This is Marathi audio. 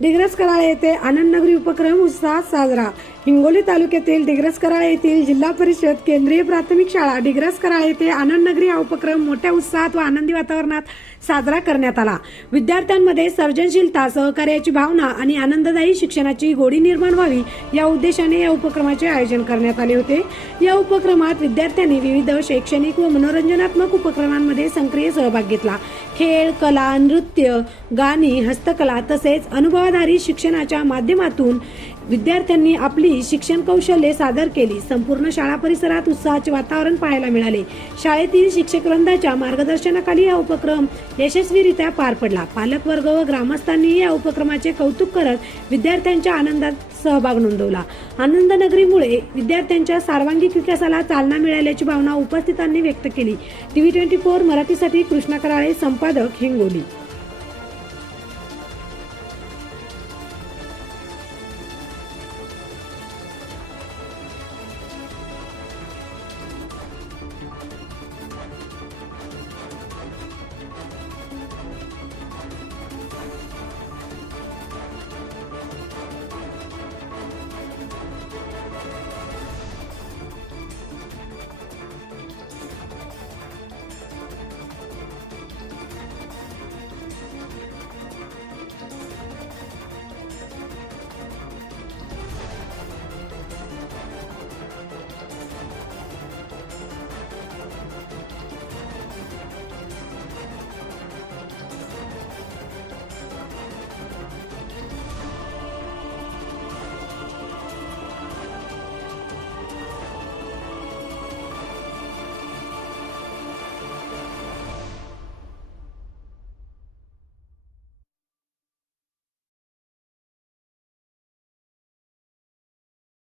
डिग्रस कराळे येथे आनंदनगरी उपक्रम उत्साहात साजरा. हिंगोली तालुक्यातील डिग्रस कराळे येथील जिल्हा परिषद केंद्रीय प्राथमिक शाळा डिग्रस कराळे येथे आनंदनगरी हा उपक्रम मोठ्या उत्साहात व आनंदी वातावरणात साजरा करण्यात आला. विद्यार्थ्यांमध्ये सर्जनशीलता सहकार्याची भावना आणि आनंददायी शिक्षणाची गोडी निर्माण व्हावी या उद्देशाने या उपक्रमाचे आयोजन करण्यात आले होते. या उपक्रमात विद्यार्थ्यांनी विविध शैक्षणिक व मनोरंजनात्मक उपक्रमांमध्ये सक्रिय सहभाग घेतला. खेळ कला नृत्य गाणी हस्तकला तसेच अनुभव अनुभवाधारित शिक्षणाच्या माध्यमातून विद्यार्थ्यांनी आपली शिक्षण कौशल्ये सादर केली. संपूर्ण शाळा परिसरात उत्साहाचे वातावरण पाहायला मिळाले. शाळेतील शिक्षक वृंदाच्या मार्गदर्शनाखाली हा उपक्रम यशस्वीरित्या पार पडला. पालकवर्ग व ग्रामस्थांनी या उपक्रमाचे कौतुक करत विद्यार्थ्यांच्या आनंदात सहभाग नोंदवला. आनंदनगरीमुळे विद्यार्थ्यांच्या सर्वांगीण विकासाला चालना मिळाल्याची भावना उपस्थितांनी व्यक्त केली. टीव्ही ट्वेंटी फोर मराठीसाठी कृष्णा कराळे संपादक हिंगोली.